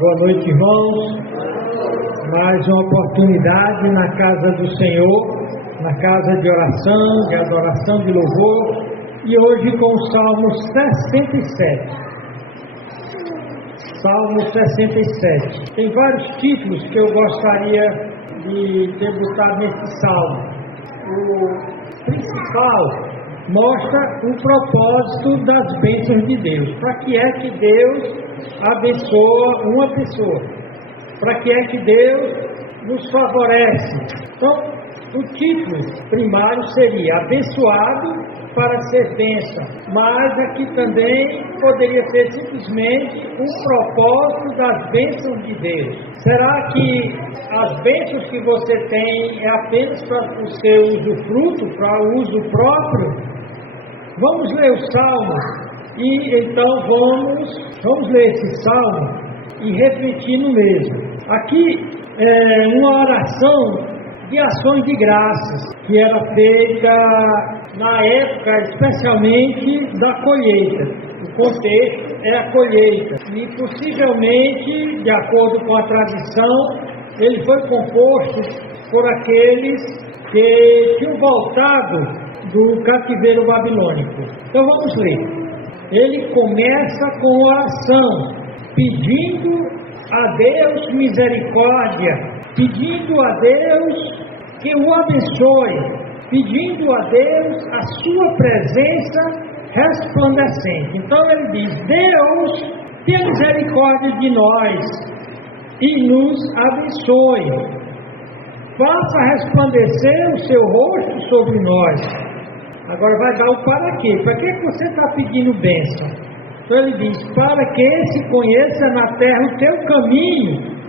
Boa noite, irmãos. Mais uma oportunidade na casa do Senhor, na casa de oração, de adoração, de louvor, e hoje com o Salmo 67. Salmo 67. Tem vários títulos que eu gostaria de ter botado nesse salmo. O principal mostra o propósito das bênçãos de Deus. Para que é que Deus abençoa uma pessoa? Para que é que Deus nos favorece? Então, o título primário seria abençoado para ser bênção, mas aqui também poderia ser simplesmente um propósito das bênçãos de Deus. Será que as bênçãos que você tem é apenas para o seu usufruto, para o uso próprio? Vamos ler o Salmo e então vamos ler esse Salmo e refletir no mesmo. Aqui é uma oração de ações de graças que era feita na época especialmente da colheita. O contexto é a colheita e possivelmente, de acordo com a tradição, ele foi composto por aqueles que tinham voltado do cativeiro babilônico. Então vamos ler. Ele começa com oração, pedindo a Deus misericórdia, pedindo a Deus que o abençoe, pedindo a Deus a sua presença resplandecente. Então ele diz: Deus, tenha misericórdia de nós e nos abençoe. Faça resplandecer o seu rosto sobre nós. Agora vai dar o para quê? Para que você está pedindo bênção? Então ele diz: para que se conheça na terra o teu caminho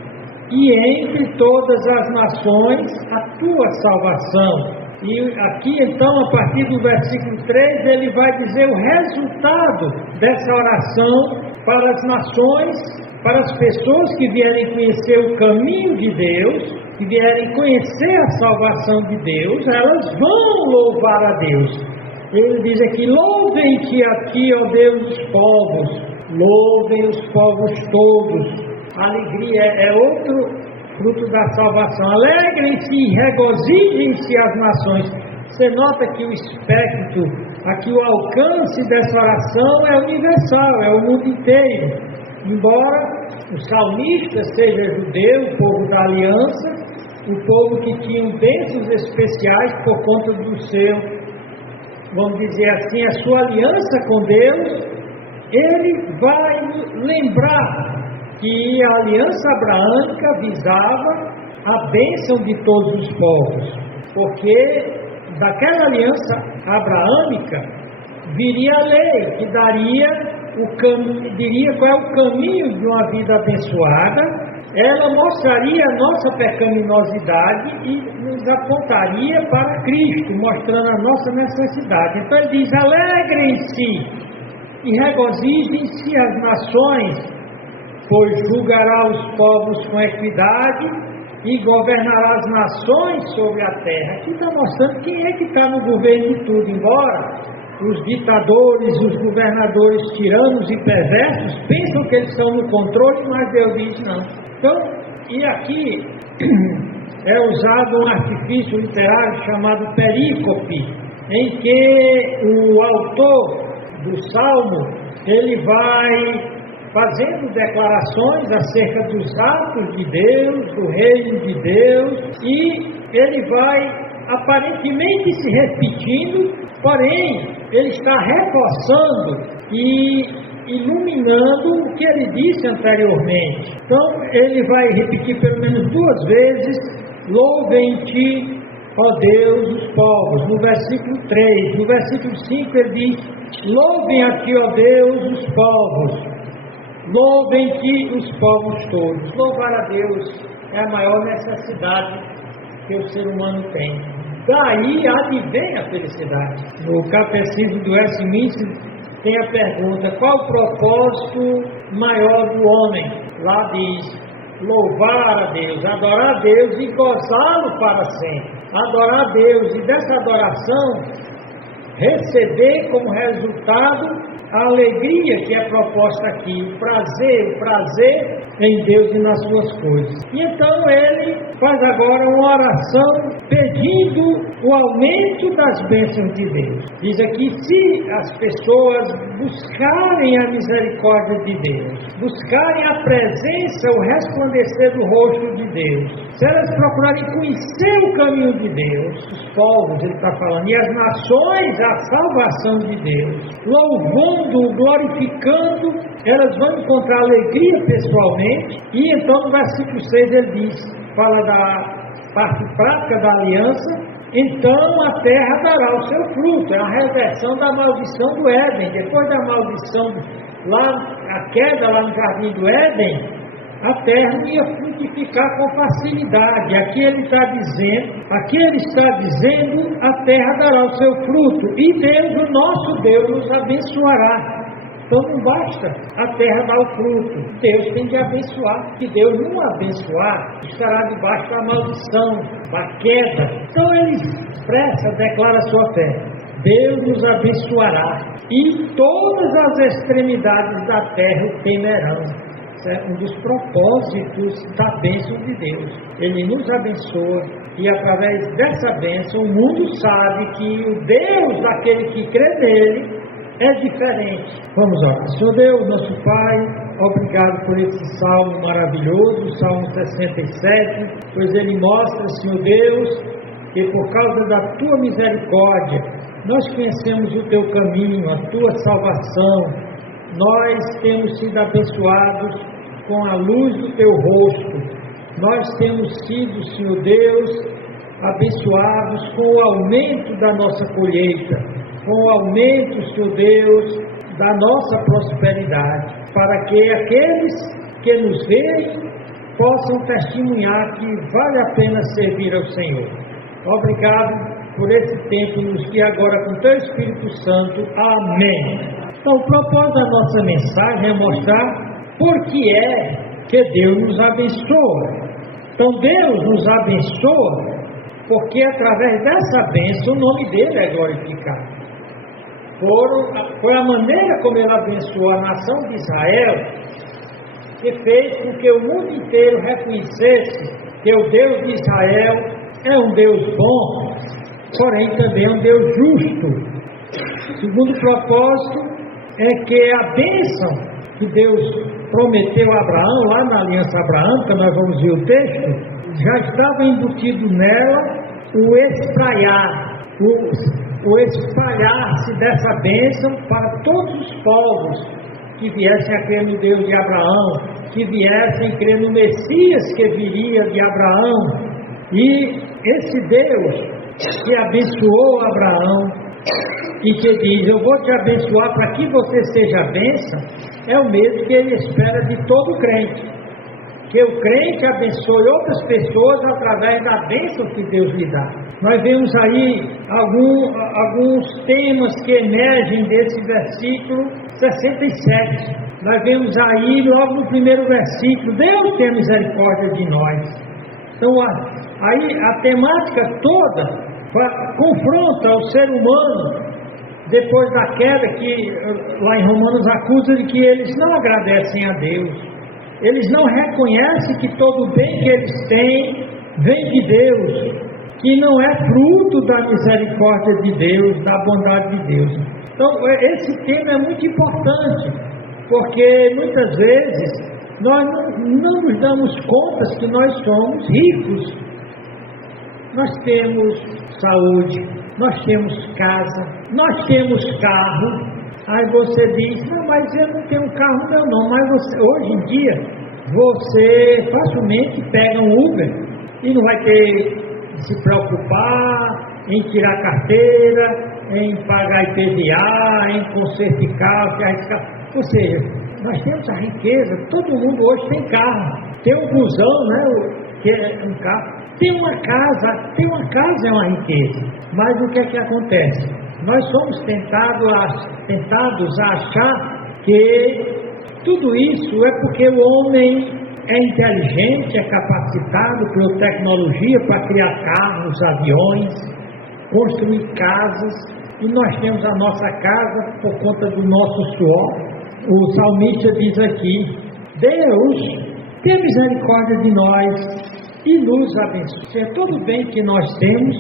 e entre todas as nações a tua salvação. E aqui então, a partir do versículo 3, ele vai dizer o resultado dessa oração para as nações, para as pessoas que vierem conhecer o caminho de Deus, que vierem conhecer a salvação de Deus, elas vão louvar a Deus. Ele diz aqui: louvem-te a ti, ó Deus dos povos, louvem os povos todos. A alegria é outro fruto da salvação. Alegrem-se e regozijem-se as nações. Você nota que o espectro, aqui o alcance dessa oração é universal, é o mundo inteiro. Embora o salmista seja judeu, o povo da aliança, o povo que tinha bênçãos especiais por conta do seu, vamos dizer assim, a sua aliança com Deus, ele vai lembrar que a aliança abraâmica visava a bênção de todos os povos, porque daquela aliança abraâmica viria a lei que diria qual é o caminho de uma vida abençoada. Ela mostraria a nossa pecaminosidade e nos apontaria para Cristo, mostrando a nossa necessidade. Então ele diz: alegrem-se e regozijem-se as nações, pois julgará os povos com equidade e governará as nações sobre a terra. Aqui está mostrando quem é que está no governo de tudo. Embora os ditadores, os governadores tiranos e perversos pensam que eles estão no controle, mas Deus diz não. Então, e aqui é usado um artifício literário chamado perícope, em que o autor do Salmo, ele vai fazendo declarações acerca dos atos de Deus, do reino de Deus, e ele vai aparentemente se repetindo, porém ele está reforçando e iluminando o que ele disse anteriormente. Então ele vai repetir pelo menos 2 vezes: louvem-te, ó Deus dos povos, no versículo 3. No versículo 5 ele diz: louvem a ti, ó Deus dos povos, louvem-te os povos todos. Louvar a Deus é a maior necessidade que o ser humano tem. Daí advém a felicidade. No Catecismo do Westminster tem a pergunta: qual o propósito maior do homem? Lá diz: louvar a Deus, adorar a Deus e gozá-lo para sempre. Adorar a Deus e dessa adoração receber como resultado a alegria que é proposta aqui, o prazer em Deus e nas suas coisas. E então ele faz agora uma oração pedindo o aumento das bênçãos de Deus. Diz aqui, se as pessoas buscarem a misericórdia de Deus, buscarem a presença, o resplandecer do rosto de Deus, se elas procurarem conhecer o caminho de Deus, os povos, ele está falando, e as nações, a salvação de Deus, louvando, glorificando, elas vão encontrar alegria pessoalmente. E então no versículo 6 ele diz, fala da parte prática da aliança. Então a terra dará o seu fruto, é a reversão da maldição do Éden. Depois da maldição, lá, a queda lá no jardim do Éden, a terra ia frutificar com facilidade. Aqui ele está dizendo, a terra dará o seu fruto, e Deus, o nosso Deus, nos abençoará. Então não basta a terra dar o fruto, Deus tem que abençoar. Se Deus não abençoar, estará debaixo da maldição, da queda. Então ele expressa, declara a sua fé. Deus nos abençoará, e todas as extremidades da terra o temerão. Isso é um dos propósitos da bênção de Deus. Ele nos abençoa, e através dessa bênção o mundo sabe que o Deus daquele que crê nele é diferente. Vamos orar. Senhor Deus, nosso Pai, obrigado por esse salmo maravilhoso, o Salmo 67, pois ele mostra, Senhor Deus, que por causa da Tua misericórdia, nós conhecemos o Teu caminho, a Tua salvação, nós temos sido abençoados com a luz do Teu rosto, nós temos sido, Senhor Deus, abençoados com o aumento da nossa colheita, com o aumento, Senhor Deus, da nossa prosperidade, para que aqueles que nos veem possam testemunhar que vale a pena servir ao Senhor. Obrigado por esse tempo, nos guia agora com Teu Espírito Santo. Amém. Então, o propósito da nossa mensagem é mostrar por que é que Deus nos abençoa. Então, Deus nos abençoa porque através dessa bênção o nome dele é glorificado. Foi a maneira como ele abençoou a nação de Israel, que fez com que o mundo inteiro reconhecesse que o Deus de Israel é um Deus bom, porém também é um Deus justo. O segundo propósito é que a bênção que Deus prometeu a Abraão, lá na aliança abraâmica, nós vamos ver o texto, já estava embutido nela o espalhar-se dessa bênção para todos os povos que viessem a crer no Deus de Abraão, que viessem a crer no Messias que viria de Abraão. E esse Deus que abençoou Abraão e que diz, eu vou te abençoar para que você seja bênção, é o mesmo que ele espera de todo crente. Que o crente abençoe outras pessoas através da bênção que Deus lhe dá. Nós vemos aí alguns temas que emergem desse versículo 67. Nós vemos aí, logo no primeiro versículo, Deus tem misericórdia de nós. Então, aí a temática toda confronta o ser humano, depois da queda, que lá em Romanos acusa de que eles não agradecem a Deus. Eles não reconhecem que todo o bem que eles têm vem de Deus, que não é fruto da misericórdia de Deus, da bondade de Deus. Então, esse tema é muito importante, porque muitas vezes nós não nos damos conta que nós somos ricos. Nós temos saúde, nós temos casa, nós temos carro. Aí você diz, não, mas eu não tenho um carro meu não, mas hoje em dia você facilmente pega um Uber e não vai ter de se preocupar em tirar carteira, em pagar IPVA, em consertar, ou seja, nós temos a riqueza, todo mundo hoje tem carro, tem um busão, né, que é um carro, tem uma casa é uma riqueza, mas o que é que acontece? Nós somos tentados a achar que tudo isso é porque o homem é inteligente, é capacitado pela tecnologia para criar carros, aviões, construir casas, e nós temos a nossa casa por conta do nosso suor. O salmista diz aqui: Deus, tenha misericórdia de nós e nos abençoe. Todo o bem que nós temos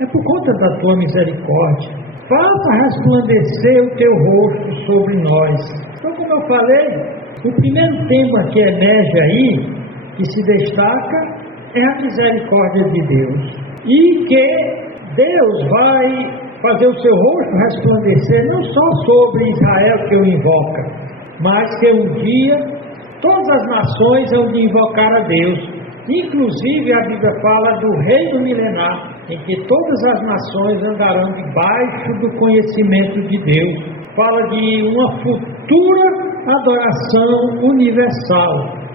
é por conta da tua misericórdia. Faça resplandecer o teu rosto sobre nós. Então, como eu falei, o primeiro tema que emerge aí, que se destaca, é a misericórdia de Deus. E que Deus vai fazer o seu rosto resplandecer não só sobre Israel que o invoca, mas que um dia todas as nações hão de invocar a Deus. Inclusive a Bíblia fala do reino milenar, em que todas as nações andarão debaixo do conhecimento de Deus. Fala de uma futura adoração universal.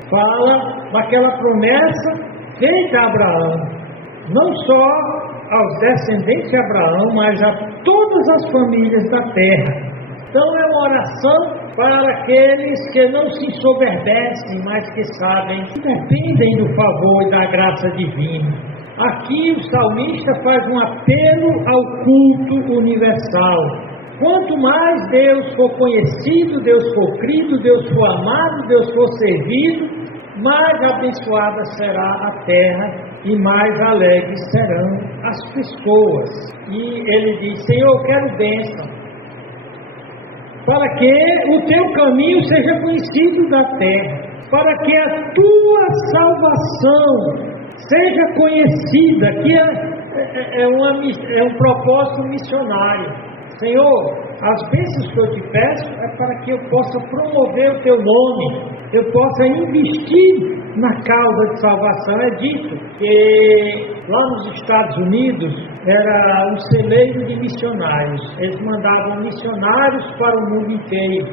Fala daquela promessa feita a Abraão, não só aos descendentes de Abraão, mas a todas as famílias da terra. Então é uma oração para aqueles que não se ensoberbecem, mas que sabem, que dependem do favor e da graça divina. Aqui o salmista faz um apelo ao culto universal. Quanto mais Deus for conhecido, Deus for crido, Deus for amado, Deus for servido, mais abençoada será a terra e mais alegres serão as pessoas. E ele diz: Senhor, eu quero bênção, para que o teu caminho seja conhecido da terra, para que a tua salvação seja conhecida, que é um propósito missionário. Senhor, as bênçãos que eu te peço é para que eu possa promover o teu nome, eu possa investir na causa de salvação. É dito que lá nos Estados Unidos era um celeiro de missionários. Eles mandavam missionários para o mundo inteiro.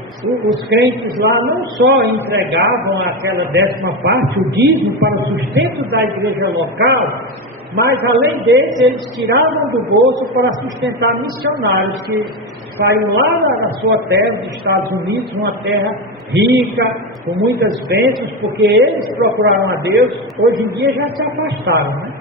Os crentes lá não só entregavam aquela 10ª parte, o dízimo, para o sustento da igreja local, mas além desse, eles tiravam do bolso para sustentar missionários que saíram lá da sua terra, dos Estados Unidos, uma terra rica, com muitas bênçãos, porque eles procuraram a Deus. Hoje em dia já se afastaram, né?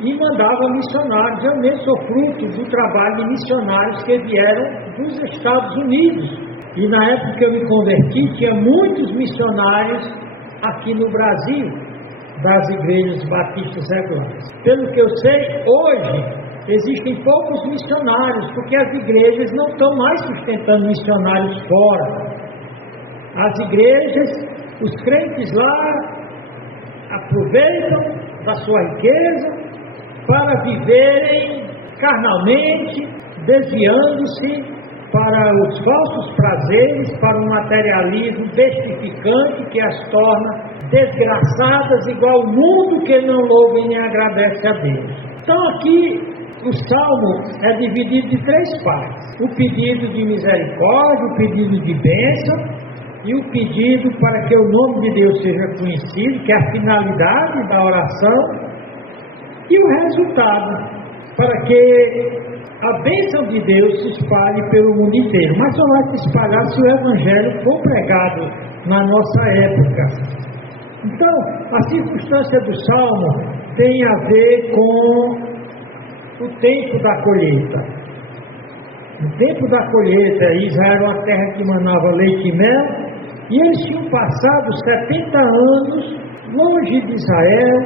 E mandavam missionários. Eu mesmo sou fruto do trabalho de missionários que vieram dos Estados Unidos. E na época que eu me converti, tinha muitos missionários aqui no Brasil, das igrejas batistas regulares. Pelo que eu sei, hoje existem poucos missionários, porque as igrejas não estão mais sustentando missionários fora. As igrejas, os crentes lá aproveitam da sua riqueza para viverem carnalmente, desviando-se para os falsos prazeres, para um materialismo bestificante que as torna desgraçadas, igual o mundo que não louva e nem agradece a Deus. Então aqui o Salmo é dividido em 3 partes: o pedido de misericórdia, o pedido de bênção e o pedido para que o nome de Deus seja conhecido, que é a finalidade da oração, e o resultado, para que a bênção de Deus se espalhe pelo mundo inteiro. Mas só vai se espalhar se o Evangelho for pregado na nossa época. Então, a circunstância do Salmo tem a ver com o tempo da colheita. No tempo da colheita, Israel era uma terra que manava leite e mel, e eles tinham passado 70 anos longe de Israel.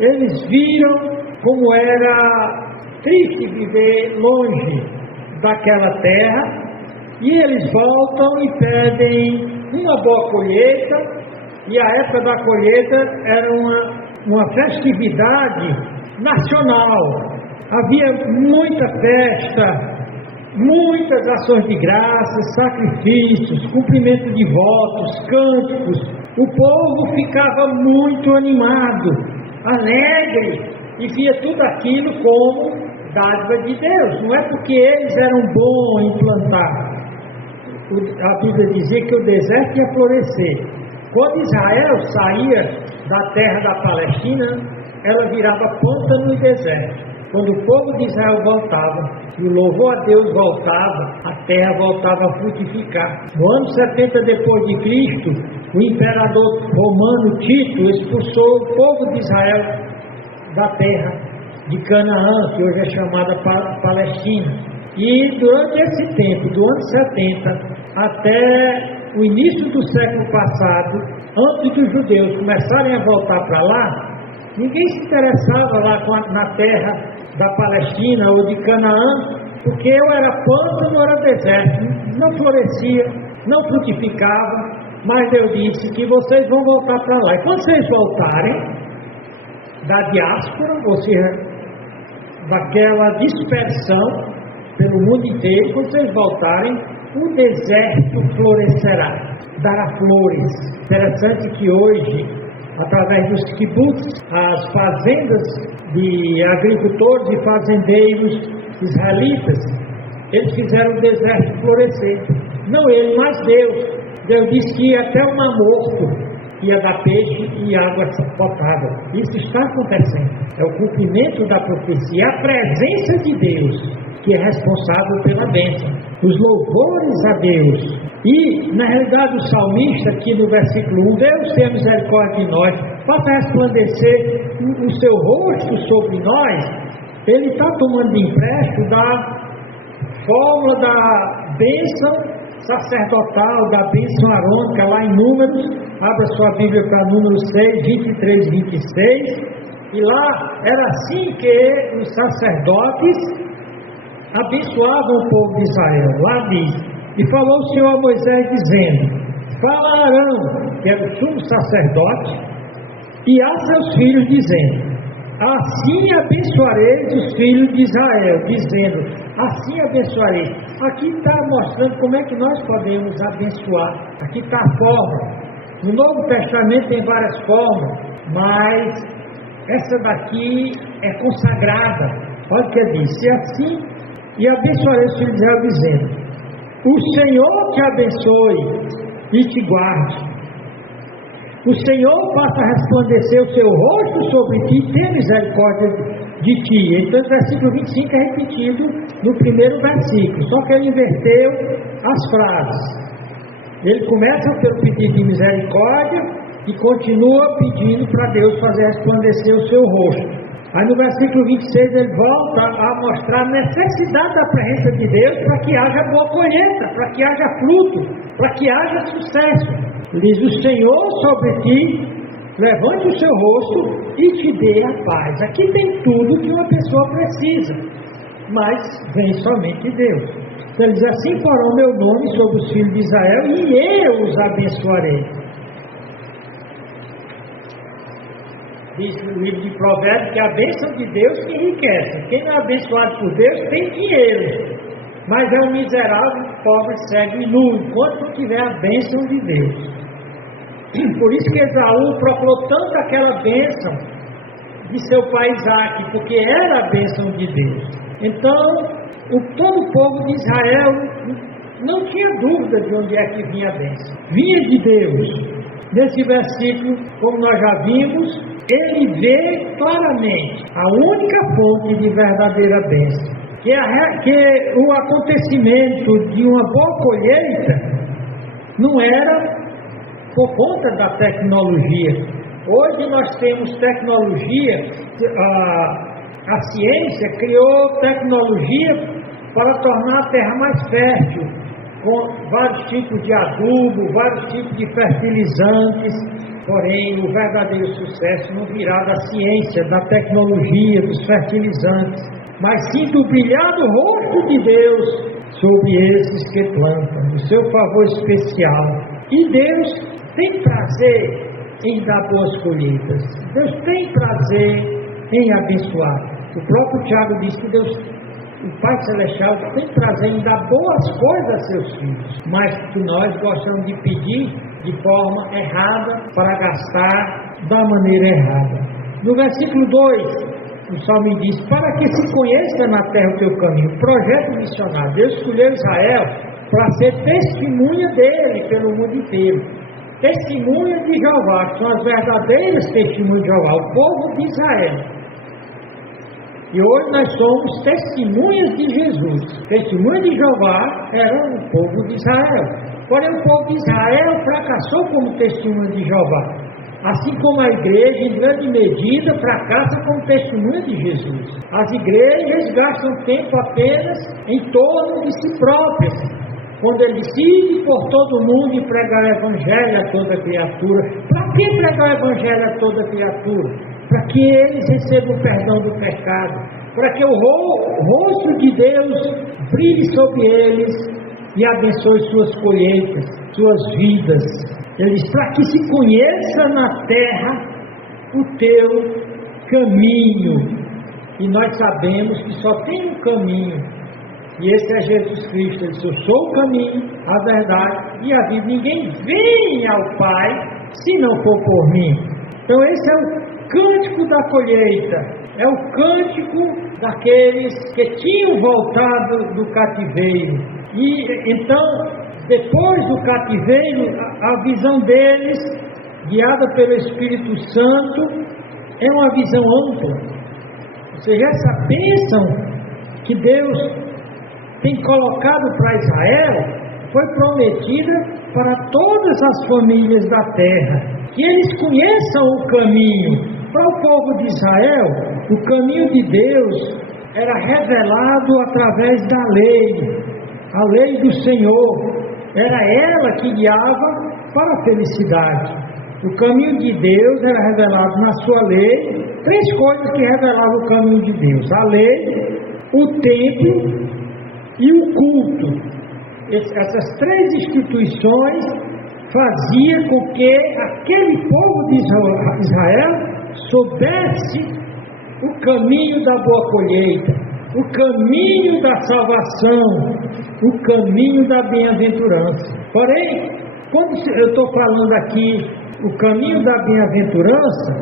Eles viram como era triste viver longe daquela terra, e eles voltam e pedem uma boa colheita. E a época da colheita era uma festividade nacional. Havia muita festa, muitas ações de graças, sacrifícios, cumprimento de votos, cânticos. O povo ficava muito animado, alegre, e via tudo aquilo como dádiva de Deus. Não é porque eles eram bons em plantar. A Bíblia dizia que o deserto ia florescer. Quando Israel saía da terra da Palestina, ela virava pântano e deserto. Quando o povo de Israel voltava e o louvor a Deus voltava, a terra voltava a frutificar. No ano 70 depois de Cristo, o imperador romano Tito expulsou o povo de Israel da terra. de Canaã, que hoje é chamada Palestina. E durante esse tempo, do ano 70 até o início do século passado, antes dos judeus começarem a voltar para lá, ninguém se interessava lá na terra da Palestina ou de Canaã, porque eu era pântano, era deserto, não florescia, não frutificava, mas Deus disse que vocês vão voltar para lá. E quando vocês voltarem da diáspora, ou seja, daquela dispersão pelo mundo inteiro, quando vocês voltarem, o deserto florescerá, dará flores. Interessante que hoje, através dos kibbutz, as fazendas de agricultores e fazendeiros israelitas, eles fizeram o deserto florescer. Não ele, mas Deus. Deus disse que até o mar morto ia dar peixe e água potável. Isso está acontecendo. É o cumprimento da profecia, a presença de Deus que é responsável pela bênção. Os louvores a Deus. E, na realidade, o salmista, aqui no versículo 1, Deus tenha misericórdia de nós, faça resplandecer o seu rosto sobre nós. Ele está tomando de empréstimo da fórmula da bênção sacerdotal, da bênção arônica, lá em Números. Abra sua Bíblia para Números 6, 23 e 26. E lá era assim que os sacerdotes abençoavam o povo de Israel. Lá diz: e falou o Senhor a Moisés dizendo: fala a Arão, que era o sumo sacerdote, e a seus filhos, dizendo: assim abençoareis os filhos de Israel, dizendo: assim abençoareis. Aqui está mostrando como é que nós podemos abençoar. Aqui está a forma. No Novo Testamento tem várias formas, mas essa daqui é consagrada. Olha o que diz: e assim, e abençoarei os filhos de Israel, dizendo: o Senhor te abençoe e te guarde. O Senhor faça resplandecer o seu rosto sobre ti e tenha misericórdia de ti. Então, o versículo 25 é repetido no primeiro versículo, só que ele inverteu as frases. Ele começa pelo pedido de misericórdia e continua pedindo para Deus fazer resplandecer o seu rosto. Aí no versículo 26 ele volta a mostrar a necessidade da presença de Deus para que haja boa colheita, para que haja fruto, para que haja sucesso. Diz: o Senhor sobre ti levante o seu rosto e te dê a paz. Aqui tem tudo que uma pessoa precisa, mas vem somente Deus. Então ele diz: assim porão meu nome sobre os filhos de Israel e eu os abençoarei. Diz no livro de Provérbios que a bênção de Deus que enriquece. Quem não é abençoado por Deus tem dinheiro, mas é um miserável, pobre, cego e nu, enquanto não tiver a bênção de Deus. Por isso que Esaú procurou tanto aquela bênção de seu pai Isaac, porque era a bênção de Deus. Então, todo o povo de Israel não tinha dúvida de onde é que vinha a bênção. Vinha de Deus. Nesse versículo, como nós já vimos, ele vê claramente a única fonte de verdadeira bênção, que o acontecimento de uma boa colheita não era por conta da tecnologia. Hoje nós temos tecnologia, a ciência criou tecnologia para tornar a terra mais fértil, com vários tipos de adubo, vários tipos de fertilizantes. Porém, o verdadeiro sucesso não virá da ciência, da tecnologia, dos fertilizantes, mas sim do brilhado rosto de Deus sobre esses que plantam, o seu favor especial. E Deus tem prazer em dar boas colheitas. Deus tem prazer em abençoar. O próprio Tiago diz que Deus, o Pai Celestial, tem prazer em dar boas coisas a seus filhos, mas que nós gostamos de pedir de forma errada, para gastar da maneira errada. No versículo 2, o Salmo diz: para que se conheça na terra o teu caminho. Projeto missionário. Deus escolheu Israel para ser testemunha dele pelo mundo inteiro. Testemunha de Jeová, que são as verdadeiras testemunhas de Jeová, o povo de Israel. E hoje nós somos testemunhas de Jesus. Testemunha de Jeová era o povo de Israel. Porém, o povo de Israel fracassou como testemunha de Jeová. Assim como a igreja, em grande medida, fracassa como testemunha de Jesus. As igrejas gastam tempo apenas em torno de si próprias, quando ele decide por todo mundo e pregar o evangelho a toda criatura. Para que pregar o evangelho a toda criatura? Para que eles recebam o perdão do pecado, para que o rosto de Deus brilhe sobre eles e abençoe suas colheitas, suas vidas. Ele diz, para que se conheça na terra o teu caminho. E nós sabemos que só tem um caminho, e esse é Jesus Cristo. Ele diz, eu sou o caminho, a verdade e a vida. Ninguém vem ao Pai se não for por mim. Então esse é o cântico da colheita, é o cântico daqueles que tinham voltado do cativeiro. E então, depois do cativeiro, a visão deles, guiada pelo Espírito Santo, é uma visão ampla. Ou seja, essa bênção que Deus tem colocado para Israel foi prometida para todas as famílias da terra. Que eles conheçam o caminho. Para o povo de Israel, o caminho de Deus era revelado através da lei, a lei do Senhor. Era ela que guiava para a felicidade. O caminho de Deus era revelado na sua lei. 3 coisas que revelavam o caminho de Deus: a lei, o templo e o culto. Essas 3 instituições faziam com que aquele povo de Israel soubesse o caminho da boa colheita, o caminho da salvação, o caminho da bem-aventurança. Porém, quando eu estou falando aqui o caminho da bem-aventurança,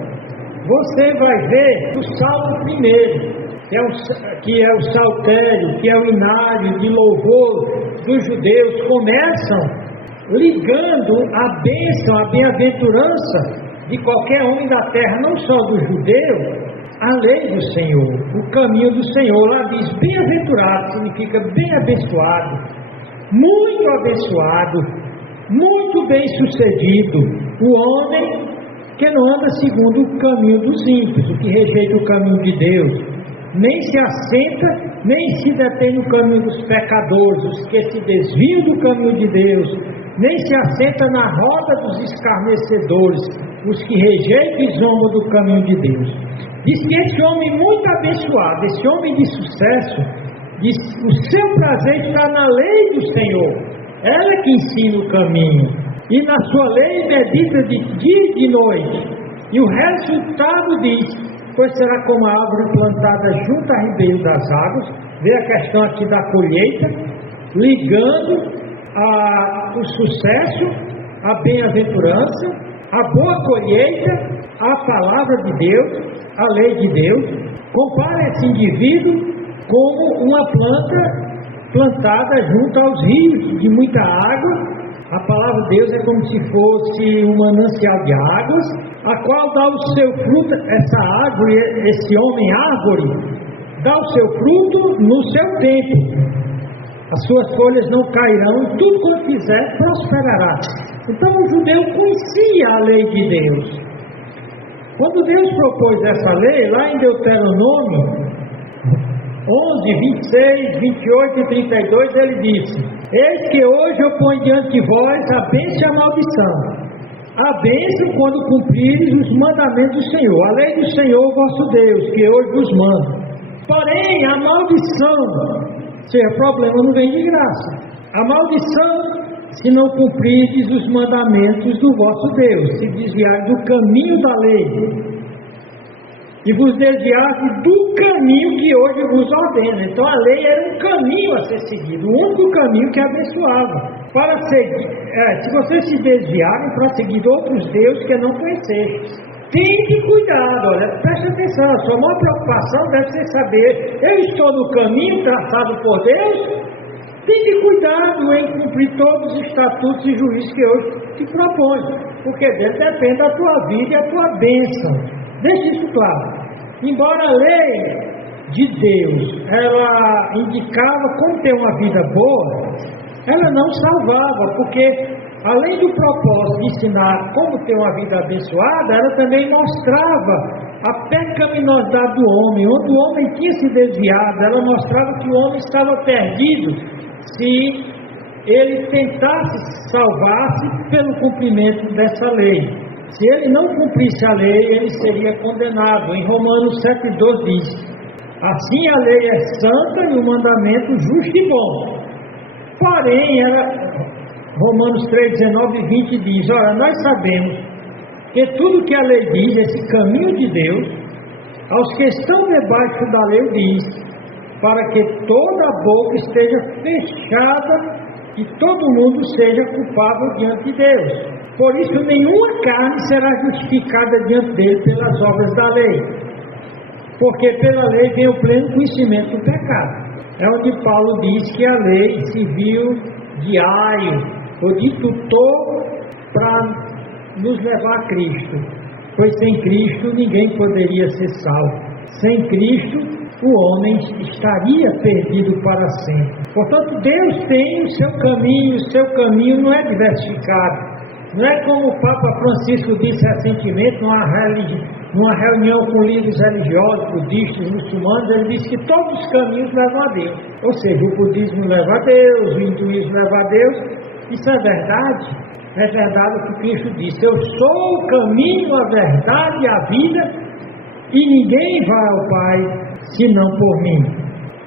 você vai ver o Salmo 1, que é o saltério, que é o inário de louvor dos judeus, começam ligando a bênção, a bem-aventurança de qualquer homem da terra, não só do judeu, a lei do Senhor, o caminho do Senhor. Lá diz bem-aventurado, significa bem abençoado, muito bem sucedido, o homem que não anda segundo o caminho dos ímpios, o que rejeita o caminho de Deus, nem se assenta, nem se detém no caminho dos pecadores, os que se desviam do caminho de Deus, nem se assenta na roda dos escarnecedores, os que rejeitam e zombam do caminho de Deus. Diz que esse homem muito abençoado, esse homem de sucesso, diz, o seu prazer está na lei do Senhor, ela que ensina o caminho, e na sua lei medita de dia e de noite, e o resultado diz, pois será como a árvore plantada junto a ribeiro das águas. Vê a questão aqui da colheita, ligando o sucesso, a bem-aventurança, a boa colheita, a palavra de Deus, a lei de Deus. Compara esse indivíduo como uma planta plantada junto aos rios de muita água. A palavra de Deus é como se fosse um manancial de águas, a qual dá o seu fruto. Essa árvore, esse homem árvore, dá o seu fruto no seu tempo. As suas folhas não cairão, e tudo quanto fizer prosperará. Então o judeu conhecia a lei de Deus. Quando Deus propôs essa lei, lá em Deuteronômio 11, 26, 28 e 32, ele disse: eis que hoje eu ponho diante de vós a bênção e a maldição. A bênção quando cumprires os mandamentos do Senhor, a lei do Senhor vosso Deus, que hoje vos mando. Porém, a maldição, o problema não vem de graça. A maldição, se não cumprirdes os mandamentos do vosso Deus, se desviardes do caminho da lei, e vos desviaste do caminho que hoje vos ordena. Então a lei era um caminho a ser seguido, o único caminho que abençoava. Para seguir, se vocês se desviarem para seguir outros deuses que não conhecestes, tenha cuidado, olha, preste atenção. A sua maior preocupação deve ser saber: eu estou no caminho traçado por Deus? Tenha cuidado em cumprir todos os estatutos e juízos que hoje te propõe, porque dele depende a tua vida e a tua bênção. Deixe isso claro. Embora a lei de Deus, ela indicava como ter uma vida boa, ela não salvava, porque além do propósito de ensinar como ter uma vida abençoada, ela também mostrava a pecaminosidade do homem, onde o homem tinha se desviado. Ela mostrava que o homem estava perdido se ele tentasse salvar-se pelo cumprimento dessa lei. Se ele não cumprisse a lei, ele seria condenado. Em Romanos 7,12 diz: assim a lei é santa e o mandamento justo e bom. Porém, Romanos 3,19 e 20 diz: ora, nós sabemos que tudo que a lei diz, esse caminho de Deus, aos que estão debaixo da lei diz, para que toda a boca esteja fechada e todo mundo seja culpável diante de Deus. Por isso, nenhuma carne será justificada diante dele pelas obras da lei, porque pela lei vem o pleno conhecimento do pecado. É onde Paulo diz que a lei serviu de aio ou de tutor para nos levar a Cristo, pois sem Cristo ninguém poderia ser salvo. Sem Cristo o homem estaria perdido para sempre. Portanto, Deus tem o seu caminho não é diversificado. Não é como o Papa Francisco disse recentemente numa reunião com líderes religiosos, budistas, muçulmanos. Ele disse que todos os caminhos levam a Deus. Ou seja, o budismo leva a Deus, o hinduísmo leva a Deus. Isso é verdade? É verdade o que Cristo disse: eu sou o caminho, a verdade e a vida, e ninguém vai ao Pai senão por mim.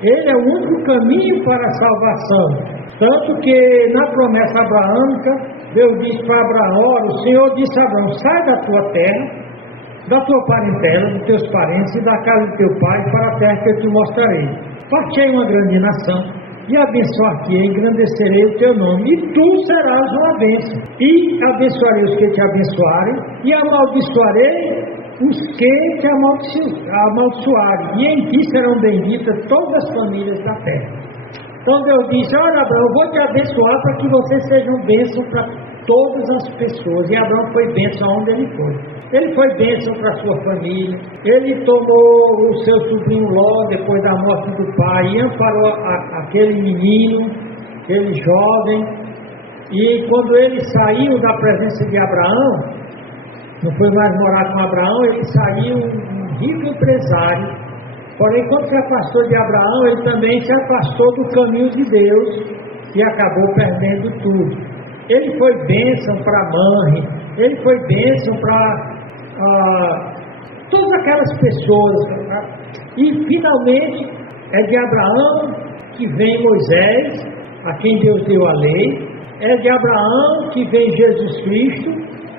Ele é o único caminho para a salvação. Tanto que na promessa abraâmica, Deus disse para Abraão: ora, o Senhor disse a Abraão: sai da tua terra, da tua parentela, dos teus parentes e da casa do teu pai, para a terra que eu te mostrarei. Partirei uma grande nação, e abençoar-te, engrandecerei o teu nome, e tu serás uma bênção. E abençoarei os que te abençoarem, e amaldiçoarei os que te amaldiçoarem, e em ti serão benditas todas as famílias da terra. Então Deus disse: olha, Abraão, eu vou te abençoar para que você seja um bênção para todas as pessoas. E Abraão foi bênção onde ele foi. Ele foi bênção para a sua família. Ele tomou o seu sobrinho Ló depois da morte do pai e amparou aquele menino, aquele jovem. E quando ele saiu da presença de Abraão, não foi mais morar com Abraão, ele saiu um rico empresário. Porém, quando se afastou de Abraão, ele também se afastou do caminho de Deus e acabou perdendo tudo. Ele foi bênção para Manre, ele foi bênção para todas aquelas pessoas. E finalmente é de Abraão que vem Moisés, a quem Deus deu a lei. É de Abraão que vem Jesus Cristo,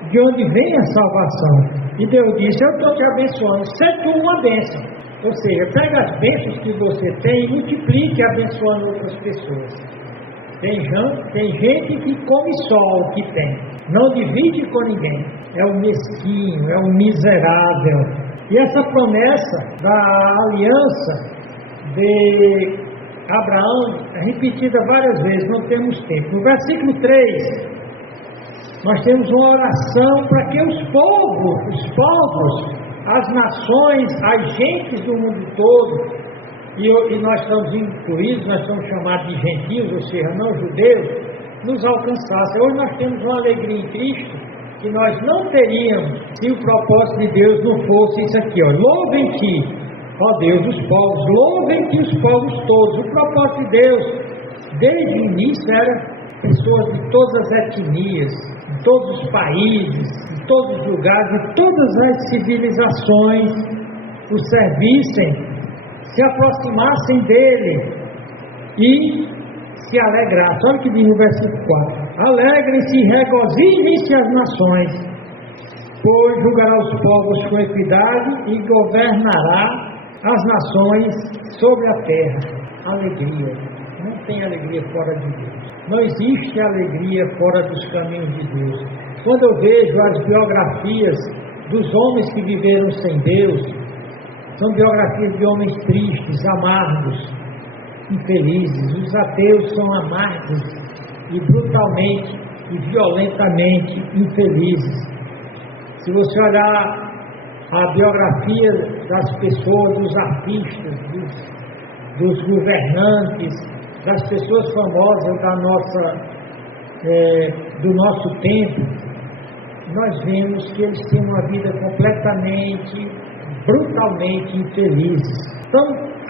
de onde vem a salvação. E Deus disse: eu estou te abençoando, seja tu uma bênção. Ou seja, pega as bênçãos que você tem e multiplique abençoando outras pessoas. Tem gente que come só o que tem, não divide com ninguém. É o mesquinho, é o miserável. E essa promessa da aliança de Abraão é repetida várias vezes, não temos tempo. No versículo 3, nós temos uma oração para que os povos, as nações, as gentes do mundo todo, e nós estamos incluídos, nós somos chamados de gentios, ou seja, não judeus, nos alcançassem. Hoje nós temos uma alegria em Cristo que nós não teríamos se o propósito de Deus não fosse isso aqui, ó: louvem-te, ó Deus, os povos, louvem-te os povos todos. O propósito de Deus, desde o início, era pessoas de todas as etnias, de todos os países, de todos os lugares, de todas as civilizações, o servissem, se aproximassem dele e se alegrassem. Olha o que diz no versículo 4: alegrem-se e regozijem-se as nações, pois julgará os povos com equidade e governará as nações sobre a terra. Alegria. Não tem alegria fora de Deus. Não existe alegria fora dos caminhos de Deus. Quando eu vejo as biografias dos homens que viveram sem Deus, são biografias de homens tristes, amargos, infelizes. Os ateus são amargos e brutalmente e violentamente infelizes. Se você olhar a biografia das pessoas, dos artistas, dos governantes, das pessoas famosas da nossa do nosso tempo, nós vemos que eles têm uma vida completamente, brutalmente infelizes. Então,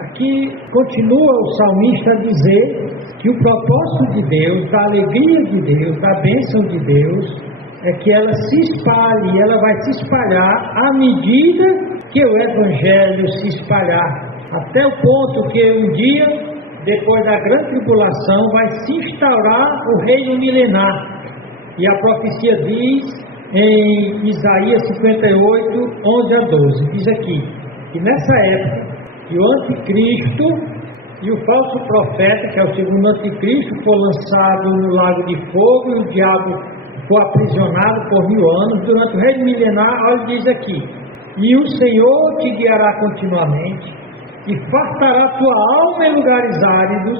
aqui continua o salmista a dizer que o propósito de Deus, da alegria de Deus, da bênção de Deus, é que ela se espalhe, e ela vai se espalhar à medida que o Evangelho se espalhar, até o ponto que um dia, depois da grande tribulação, vai se instaurar o reino milenar. E a profecia diz em Isaías 58, 11 a 12, diz aqui, que nessa época, que o anticristo e o falso profeta, que é o segundo anticristo, foi lançado no lago de fogo, e o diabo foi aprisionado por 1000 anos, durante o reino milenar, olha, diz aqui, e o Senhor te guiará continuamente, e fartará tua alma em lugares áridos,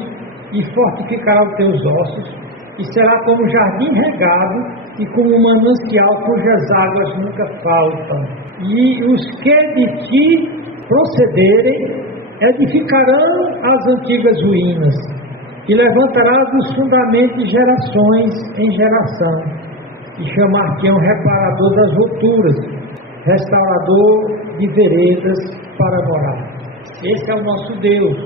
e fortificará os teus ossos, e será como um jardim regado, e como um manancial cujas águas nunca faltam. E os que de ti procederem, edificarão as antigas ruínas, e levantarás os fundamentos de gerações em geração, e chamar-te-ão reparador das rupturas, restaurador de veredas para morar. Esse é o nosso Deus.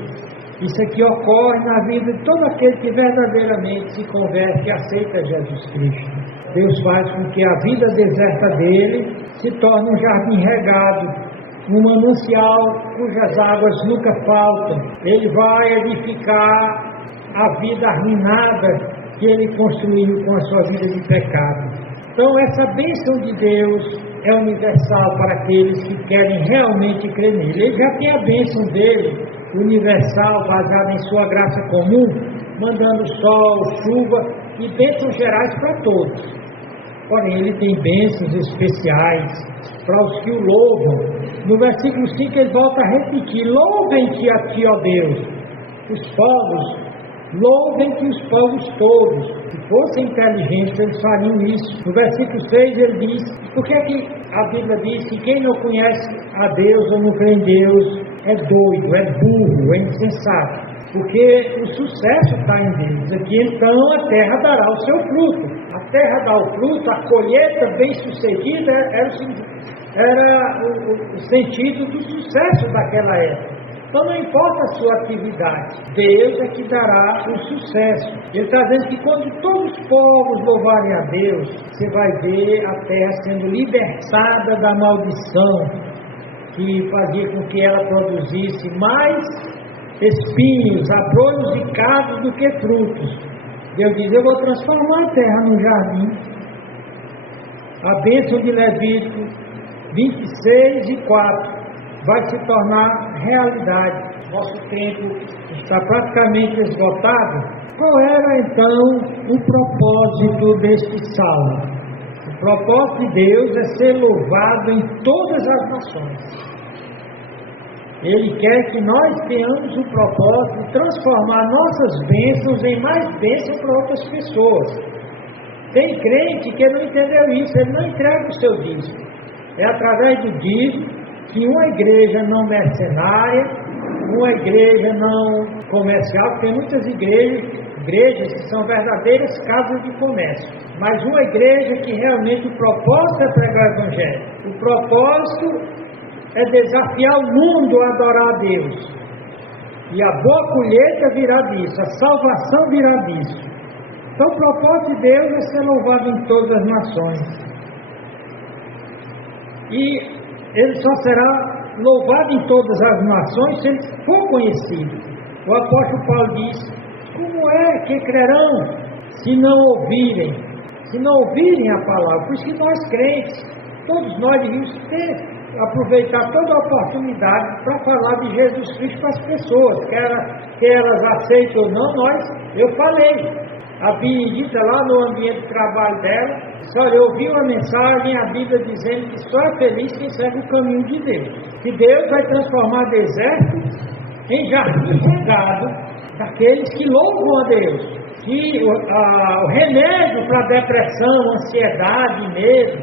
Isso aqui ocorre na vida de todo aquele que verdadeiramente se converte e aceita Jesus Cristo. Deus faz com que a vida deserta dele se torne um jardim regado, um manancial cujas águas nunca faltam. Ele vai edificar a vida arruinada que ele construiu com a sua vida de pecado. Então essa bênção de Deus é universal para aqueles que querem realmente crer nele. Ele já tem a bênção dele, universal, baseada em sua graça comum, mandando sol, chuva e bênçãos gerais para todos. Porém, ele tem bênçãos especiais para os que o louvam. No versículo 5 ele volta a repetir: louvem-te a ti, ó Deus, os povos. Louvem-te os povos todos. Se fossem inteligentes, eles fariam isso. No versículo 6 ele diz: por que é que a Bíblia diz que quem não conhece a Deus ou não crê em Deus é doido, é burro, é insensato? Porque o sucesso está em Deus. Aqui então a terra dará o seu fruto. A terra dá o fruto, a colheita bem sucedida era o sentido do sucesso daquela época. Então não importa a sua atividade, Deus é que dará o sucesso. Ele está dizendo que quando todos os povos louvarem a Deus, você vai ver a terra sendo libertada da maldição que fazia com que ela produzisse mais espinhos, abrolhos e cavos do que frutos. Deus diz: eu vou transformar a terra num jardim. A bênção de Levítico 26 e 4 vai se tornar realidade. Nosso tempo está praticamente esgotado. Qual era então o propósito deste salmo? O propósito de Deus é ser louvado em todas as nações. Ele quer que nós tenhamos o propósito de transformar nossas bênçãos em mais bênçãos para outras pessoas. Tem crente que não entendeu isso, ele não entrega o seu dízimo. É através do dízimo que uma igreja não mercenária, uma igreja não comercial, porque tem muitas igrejas que são verdadeiras casas de comércio, mas uma igreja que realmente o propósito é pregar o Evangelho. O propósito é desafiar o mundo a adorar a Deus. E a boa colheita virá disso, a salvação virá disso. Então o propósito de Deus é ser louvado em todas as nações. E ele só será louvado em todas as nações se ele for conhecido. O apóstolo Paulo diz: como é que crerão se não ouvirem? Se não ouvirem a palavra? Por isso que nós crentes, todos nós devíamos aproveitar toda a oportunidade para falar de Jesus Cristo para as pessoas, que elas aceitem ou não. Eu falei, a Benedita lá no ambiente de trabalho dela, olha, eu ouvi uma mensagem, a Bíblia dizendo que só é feliz quem segue o caminho de Deus, que Deus vai transformar deserto em jardim regado daqueles que louvam a Deus, que o remédio para depressão, ansiedade, medo,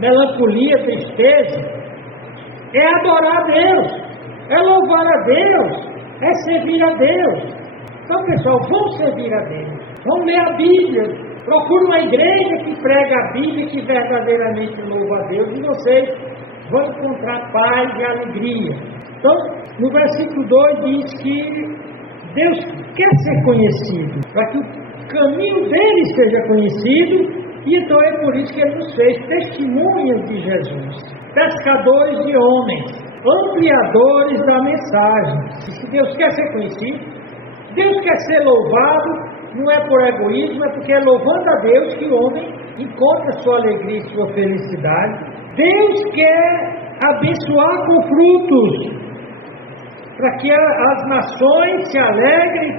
melancolia, tristeza é adorar a Deus, é louvar a Deus, é servir a Deus. Então, pessoal, vamos servir a Deus, vamos ler a Bíblia, Procure uma igreja que prega a Bíblia, que verdadeiramente louva a Deus, e vocês vão encontrar paz e alegria. Então, no versículo 2 diz que Deus quer ser conhecido, para que o caminho dele seja conhecido, e então é por isso que ele nos fez testemunhas de Jesus, pescadores de homens, ampliadores da mensagem. E se Deus quer ser conhecido, Deus quer ser louvado, não é por egoísmo, é porque é louvando a Deus que o homem encontra sua alegria e sua felicidade. Deus quer abençoar com frutos, para que as nações se alegrem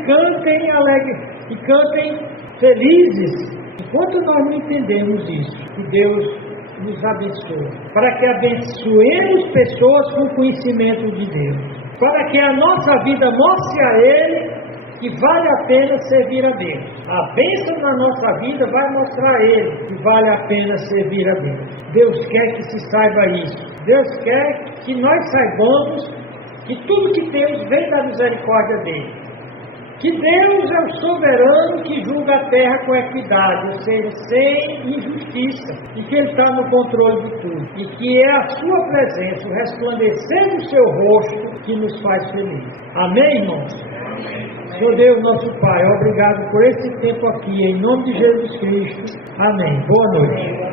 e cantem felizes. Enquanto nós não entendemos isso, que Deus nos abençoa, para que abençoemos pessoas com conhecimento de Deus, para que a nossa vida mostre a Ele que vale a pena servir a Deus. A bênção na nossa vida vai mostrar a Ele que vale a pena servir a Deus. Deus quer que se saiba isso. Deus quer que nós saibamos que tudo que temos vem da misericórdia dele. Que Deus é o soberano que julga a terra com equidade, ou seja, sem injustiça, e que Ele está no controle de tudo, e que é a sua presença, o resplandecer do seu rosto, que nos faz felizes. Amém, irmãos? Senhor Deus, nosso Pai, obrigado por esse tempo aqui, em nome de Jesus Cristo. Amém. Boa noite.